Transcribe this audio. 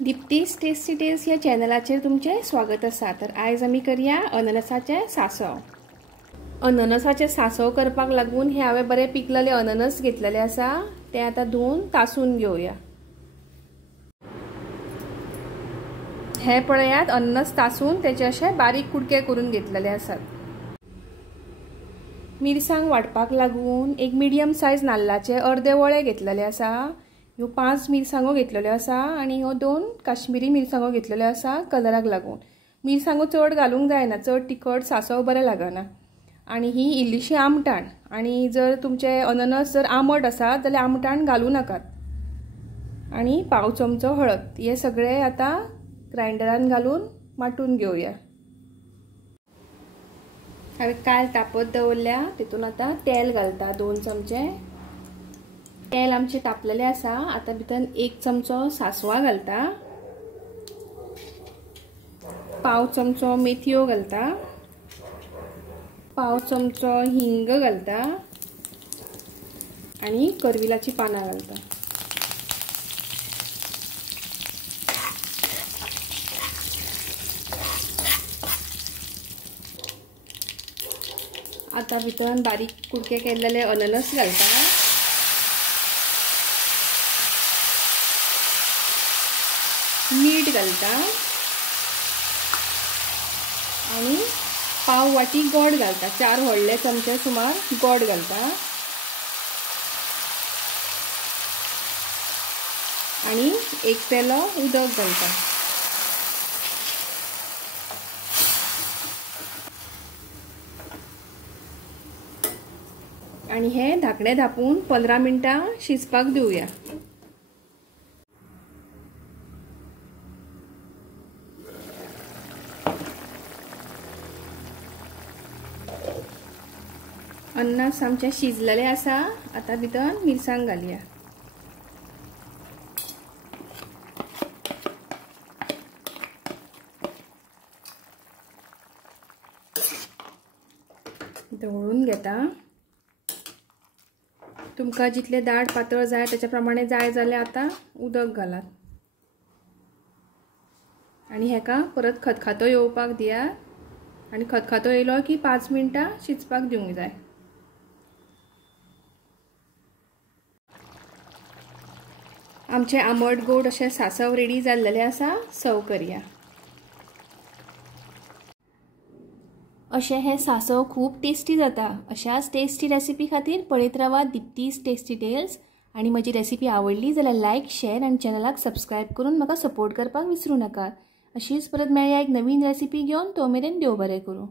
दीप्तीज tasty tales ह्या चॅनलाचेर तुमचे स्वागत आसा। तर आयज आमी करया अननसाचे सांसव। अननसाचे सांसव करपाक लागून हे हांवें बरे पिकलेले अननस घेतलेले आसा, ते आता धुवन तासून घेवया। हे पळयात अननस तासून तेचे अशे बारीक कुडके करून घेतलेले आसात। मिरसांग वाटपाक लागून एक मीडियम साइज नाल्लाचे अर्धे वळे घेतलेले आसा। ह्यो 5 मिरसांगो घेतलेल्यो आसा आणि ह्यो 2 काश्मीरी मिरसांगो घेतलेल्यो आसा कलराक लागून। मिरसांगो चड घालूंक जायना, चड तिखट सांसव बरें लागना। आणि ही इल्लीशी आमटाण, आणि जर तुमचे अननस जर आंबट आसा जाल्यार आमटाण घालू नाकात। आणि पाव चमचो हळद, हे सगळे आता ग्राइंडरान घालून माटून घेवया। हांवें काल तापत दवरल्या, तितून आता तेल घालता 2 चमचे। तेल आमचे तापलेले आसा, आता भितर 1 चमचो सांसवां घालता, पाव चमचो मेथयो घालता, पाव चमचो हिंग घालता आणि करविलाची पानां घालता। आता भितर बारीक कुडके केलेले अननस घालता, मीठ घालता आणि पाव वाटी गोड घालता। 4 व्हडले चमचे सुमार गोड घालता आणि 1 पेलो उदक घालता। आणि हे धाकणे धापून 15 मिनिटां शिजपाक दिवया। अननस आमचे शिजलेले आसा, आता भितर मिरसांग घालया। ढवळून घेता। तुमका जितले दाट पातळ जाय त्याच्या प्रमाणे जाय जाल्यार आता उदक घालात आणि हेका परत खतखतो येवपाक दियात। आणि खतखतो येयलो की 5 मिनिटां शिजपाक दिवंक जाय। आमचे आंबट गोड असे सांसव रेडी जाल्लेले आसा, सर्व करया। अशे हे सांसव खूप टेस्टी जाता। अशाच टेस्टी रेसिपी खातीर पळयत रावा दीप्तीज टेस्टी टेल्स। आणि म्हजी रेसिपी आवडली जाल्यार लायक, शेअर आणि चॅनलाक सबस्क्राइब करून म्हाका सपोर्ट करपाक विसरू नका। अशीच परत मेळया एक नवीन रेसिपी घेवन, तो मेरेन देव बरें करूं।